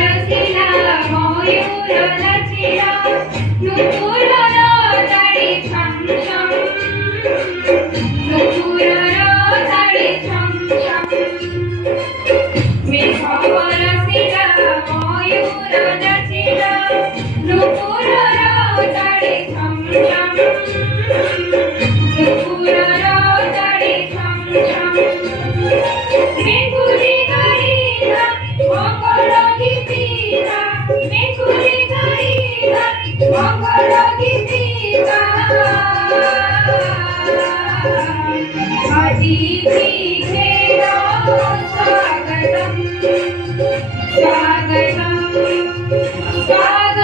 रसिला मयूर रचिला नुपुर रोजाळी छम छम नुपुर रोजाळी छम छम मेघ रसिला मयूर रचिला नुपुर रोजाळी छम छम नुपुर रोजाळी छम छम मेघुरी गरीला मंगळ गीतिका मेघुरी गरीला मंगळ गीतिका अतिथी घेरा स्वागतम स्वागतम स्वागतम